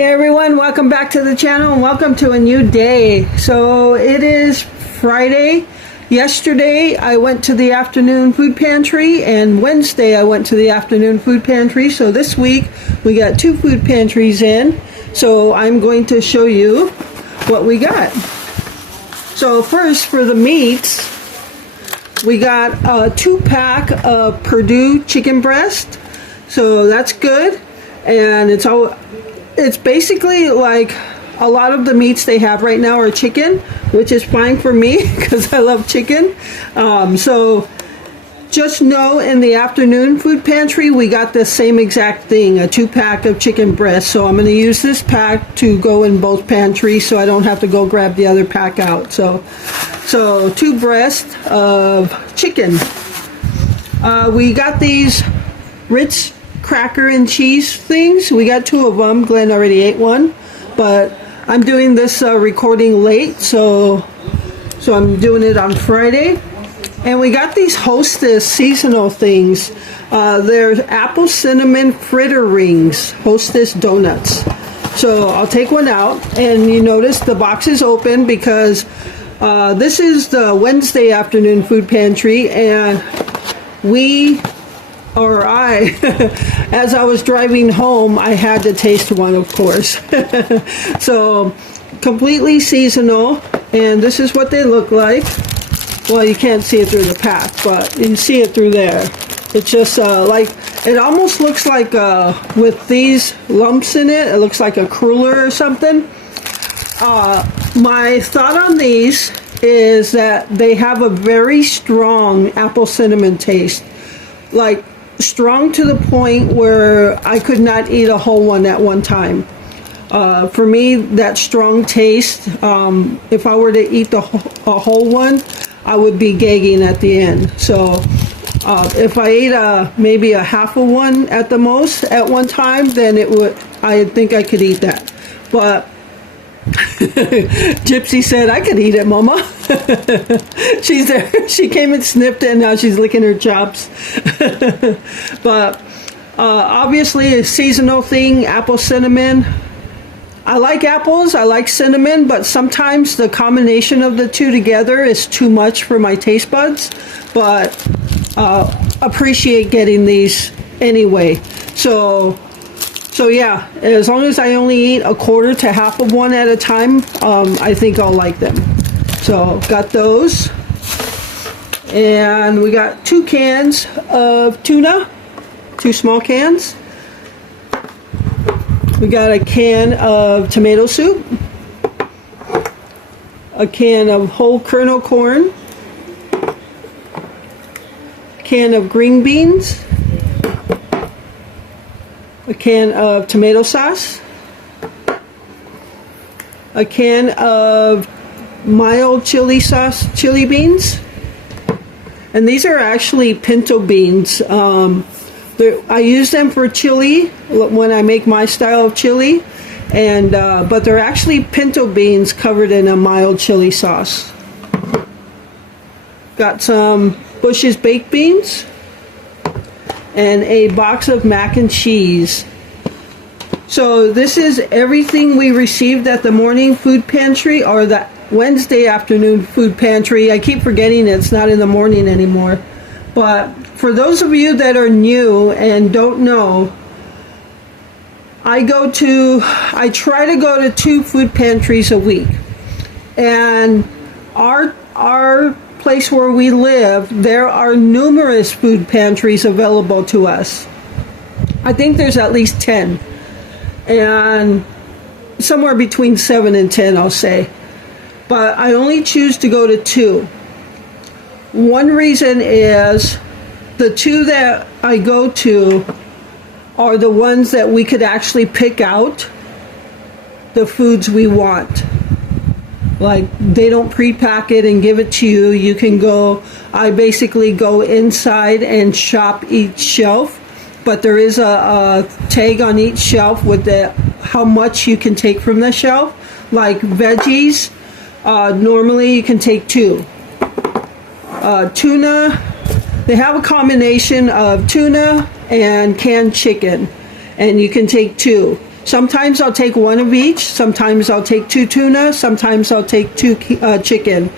Hey everyone, welcome back to the channel and welcome to a new day. So it is Friday. Yesterday I went to the afternoon food pantry and Wednesday I went to the afternoon food pantry. So this week we got two food pantries in. So I'm going to show you what we got. So first, for the meats, we got a 2-pack of Purdue chicken breast. So that's good. And it's basically like a lot of the meats they have right now are chicken, which is fine for me because I love chicken. So just know in the afternoon food pantry, we got the same exact thing, a 2-pack of chicken breast. So I'm going to use this pack to go in both pantries so I don't have to go grab the other pack out. So 2 breasts of chicken. We got these Ritz cracker and cheese things. We got 2 of them. Glenn already ate one, but I'm doing this recording late, so I'm doing it on Friday. And we got these Hostess seasonal things. They're apple cinnamon fritter rings, Hostess donuts. So I'll take one out, and you notice the box is open because this is the Wednesday afternoon food pantry, and I, as I was driving home, I had to taste one, of course. So, completely seasonal, and this is what they look like. Well, you can't see it through the pack, but you can see it through there. It's just it almost looks like, with these lumps in it, it looks like a cruller or something. My thought on these is that they have a very strong apple cinnamon taste. Like, strong to the point where I could not eat a whole one at one time. For me, that strong taste, if I were to eat a whole one, I would be gagging at the end. So if I ate maybe a half of one at the most at one time, then I think I could eat that. But Gypsy said, I could eat it, Mama. She's there. She came and sniffed it, and now she's licking her chops. But obviously a seasonal thing, apple cinnamon. I like apples, I like cinnamon, but sometimes the combination of the two together is too much for my taste buds. But appreciate getting these anyway. So yeah, as long as I only eat a quarter to half of one at a time, I think I'll like them. So got those. And we got 2 cans of tuna, 2 small cans. We got a can of tomato soup, a can of whole kernel corn, a can of green beans, a can of tomato sauce, a can of mild chili sauce, chili beans, and these are actually pinto beans. I use them for chili when I make my style of chili, and but they're actually pinto beans covered in a mild chili sauce. Got some Bush's baked beans and a box of mac and cheese. So this is everything we received at the morning food pantry, or the Wednesday afternoon food pantry. I keep forgetting it's not in the morning anymore. But for those of you that are new and don't know, I try to go to 2 food pantries a week. And our place where we live, there are numerous food pantries available to us. I think there's at least 10. And somewhere between 7 and 10, I'll say. But I only choose to go to 2. One reason is the 2 that I go to are the ones that we could actually pick out the foods we want. Like, they don't pre-pack it and give it to you. You can go, I basically go inside and shop each shelf, but there is a tag on each shelf with how much you can take from the shelf. Like veggies, normally you can take 2. Tuna, they have a combination of tuna and canned chicken, and you can take 2. Sometimes I'll take one of each. Sometimes I'll take 2 tuna. Sometimes I'll take 2 chicken.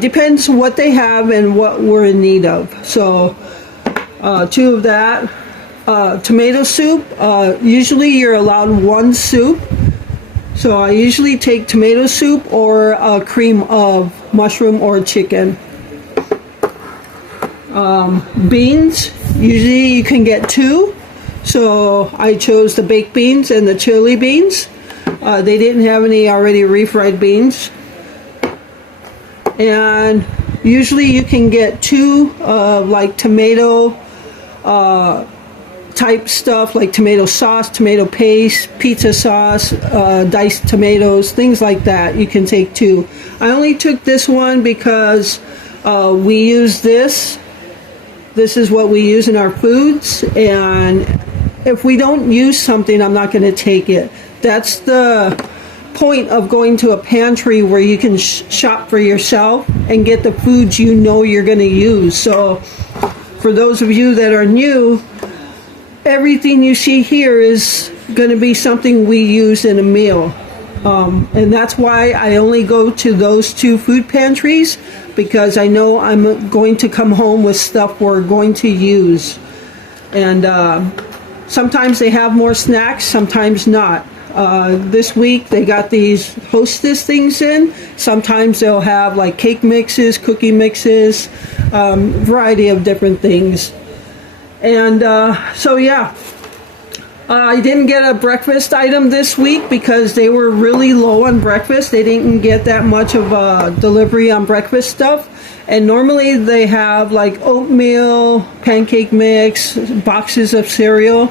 Depends what they have and what we're in need of. So 2 of that. Tomato soup. Usually you're allowed 1 soup. So I usually take tomato soup or a cream of mushroom or chicken. Beans. Usually you can get 2. So I chose the baked beans and the chili beans. They didn't have any already refried beans. And usually you can get 2 like tomato type stuff, like tomato sauce, tomato paste, pizza sauce, diced tomatoes, things like that. You can take 2. I only took this one because we use this. This is what we use in our foods, and if we don't use something, I'm not going to take it. That's the point of going to a pantry where you can shop for yourself and get the foods you know you're going to use. So for those of you that are new, everything you see here is going to be something we use in a meal. And that's why I only go to those 2 food pantries, because I know I'm going to come home with stuff we're going to use. And sometimes they have more snacks, sometimes not. This week they got these Hostess things in. Sometimes they'll have like cake mixes, cookie mixes, variety of different things. And so yeah, I didn't get a breakfast item this week because they were really low on breakfast. They didn't get that much of a delivery on breakfast stuff. And normally they have like oatmeal, pancake mix, boxes of cereal.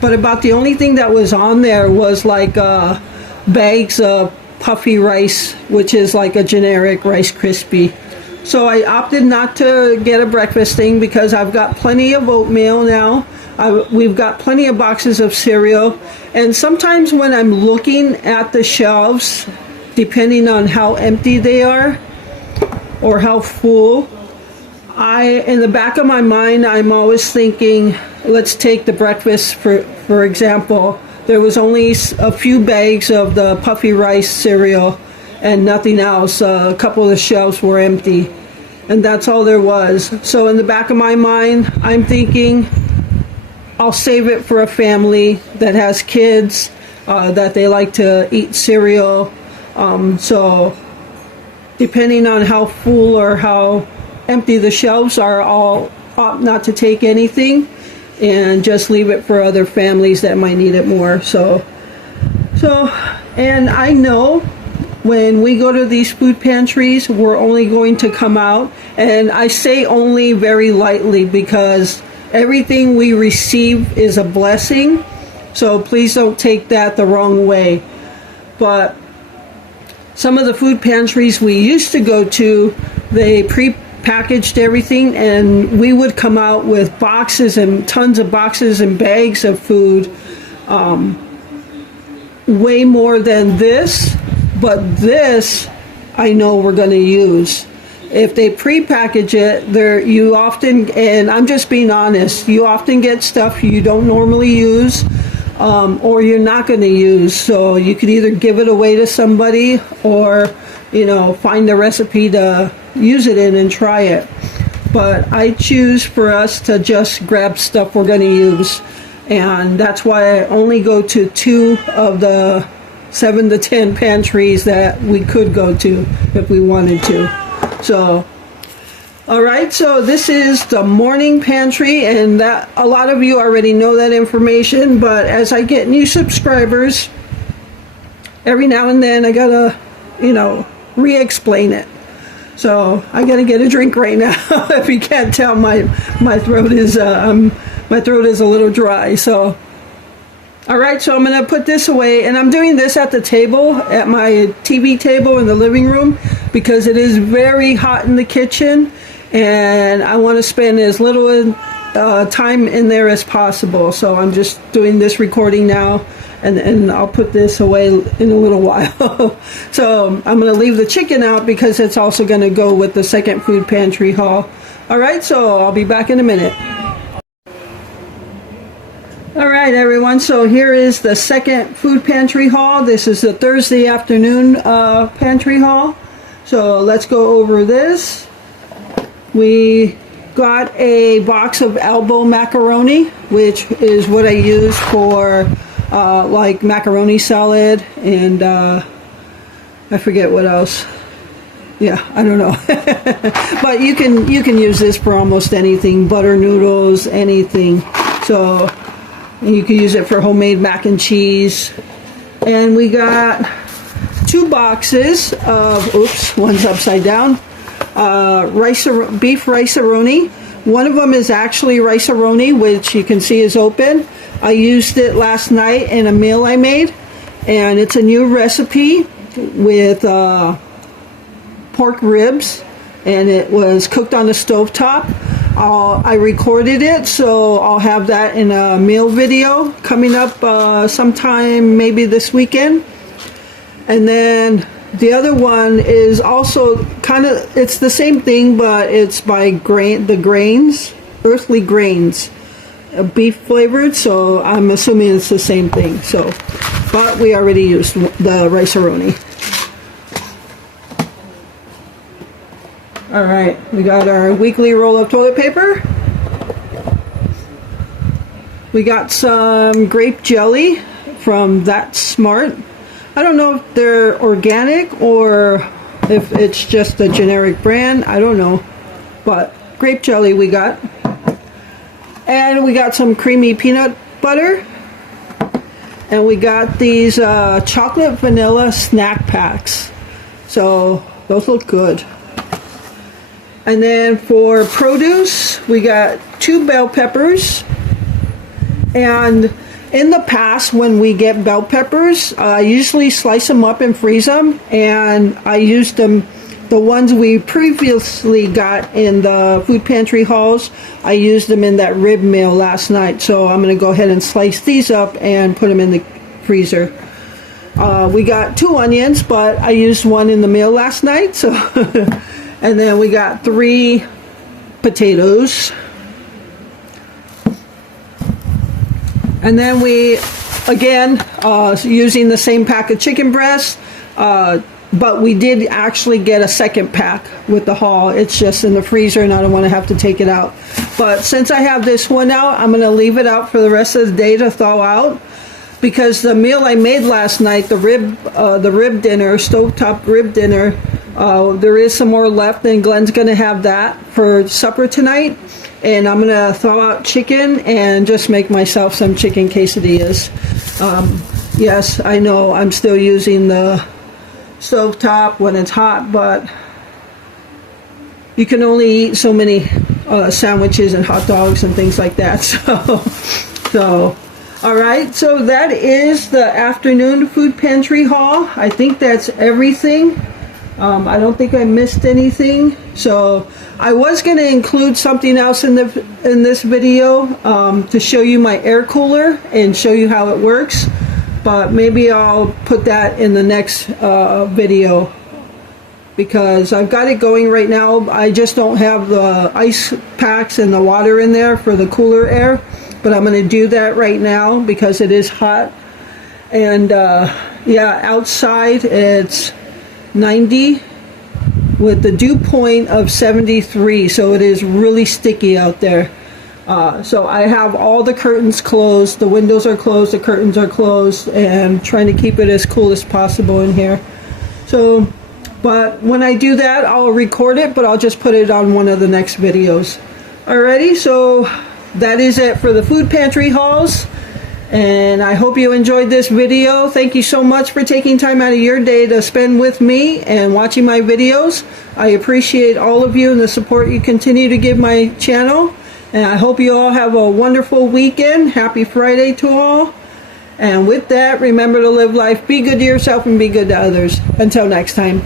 But about the only thing that was on there was like bags of puffy rice, which is like a generic Rice Krispie. So I opted not to get a breakfast thing because I've got plenty of oatmeal now. We've got plenty of boxes of cereal. And sometimes when I'm looking at the shelves, depending on how empty they are or how full, in the back of my mind, I'm always thinking, let's take the breakfast, for example. There was only a few bags of the puffy rice cereal and nothing else. A couple of the shelves were empty, and that's all there was. So in the back of my mind, I'm thinking, I'll save it for a family that has kids, that they like to eat cereal. So depending on how full or how empty the shelves are, I'll opt not to take anything and just leave it for other families that might need it more. So and I know when we go to these food pantries, we're only going to come out, and I say only very lightly because everything we receive is a blessing. So please don't take that the wrong way. But some of the food pantries we used to go to, they pre-packaged everything, and we would come out with boxes and tons of boxes and bags of food, way more than this. But this, I know we're going to use. If they pre-package it, you often, and I'm just being honest, you often get stuff you don't normally use, or you're not going to use. So you could either give it away to somebody, or find the recipe to use it in and try it. But I choose for us to just grab stuff we're going to use, and that's why I only go to 2 of the 7 to 10 pantries that we could go to if we wanted to. So, all right, so this is the morning pantry, and that a lot of you already know that information, but as I get new subscribers, every now and then I gotta, re-explain it. So I gotta get a drink right now. If you can't tell, my throat is a little dry. So. All right, so I'm going to put this away, and I'm doing this at the table, at my TV table in the living room, because it is very hot in the kitchen, and I want to spend as little time in there as possible. So I'm just doing this recording now, and I'll put this away in a little while. So I'm going to leave the chicken out because it's also going to go with the second food pantry haul. All right, so I'll be back in a minute. All right. right, everyone, so here is the second food pantry haul. This is the Thursday afternoon pantry haul. So let's go over this. We got a box of elbow macaroni, which is what I use for like macaroni salad and I forget what else. Yeah, I don't know. But you can use this for almost anything, butter noodles, anything. So you can use it for homemade mac and cheese. And we got 2 boxes of, oops, one's upside down, beef rice-a-roni. One of them is actually rice-a-roni, which you can see is open. I used it last night in a meal I made, and it's a new recipe with pork ribs, and it was cooked on the stovetop. I recorded it, so I'll have that in a meal video coming up sometime maybe this weekend. And then the other one is also kind of, it's the same thing, but it's by the grains, earthly grains, beef flavored, so I'm assuming it's the same thing. So, but we already used the rice-a-roni. All right, we got our weekly roll of toilet paper. We got some grape jelly from That's Smart. I don't know if they're organic or if it's just a generic brand. I don't know. But grape jelly we got. And we got some creamy peanut butter. And we got these chocolate vanilla snack packs. So those look good. And then for produce, we got 2 bell peppers. And in the past, when we get bell peppers, I usually slice them up and freeze them. And I used them, the ones we previously got in the food pantry hauls, I used them in that rib meal last night. So I'm going to go ahead and slice these up and put them in the freezer. We got 2 onions, but I used one in the meal last night. So, and then we got 3 potatoes. And then we, again, using the same pack of chicken breasts, but we did actually get a second pack with the haul. It's just in the freezer and I don't want to have to take it out. But since I have this one out, I'm going to leave it out for the rest of the day to thaw out. Because the meal I made last night, the rib dinner, stovetop rib dinner, there is some more left, and Glenn's going to have that for supper tonight. And I'm going to thaw out chicken and just make myself some chicken quesadillas. Yes, I know I'm still using the stovetop when it's hot, but you can only eat so many sandwiches and hot dogs and things like that. So all right, so that is the afternoon food pantry haul. I think that's everything. I don't think I missed anything. So I was going to include something else in this video to show you my air cooler and show you how it works. But maybe I'll put that in the next video because I've got it going right now. I just don't have the ice packs and the water in there for the cooler air. But I'm going to do that right now because it is hot. And yeah, outside it's 90 with the dew point of 73, so it is really sticky out there. So I have all the curtains closed, the windows are closed, the curtains are closed, and trying to keep it as cool as possible in here. So, but when I do that, I'll record it, but I'll just put it on one of the next videos. Alrighty, so that is it for the food pantry hauls. And I hope you enjoyed this video. Thank you so much for taking time out of your day to spend with me and watching my videos. I appreciate all of you and the support you continue to give my channel. And I hope you all have a wonderful weekend. Happy Friday to all. And with that, remember to live life, be good to yourself, and be good to others. Until next time.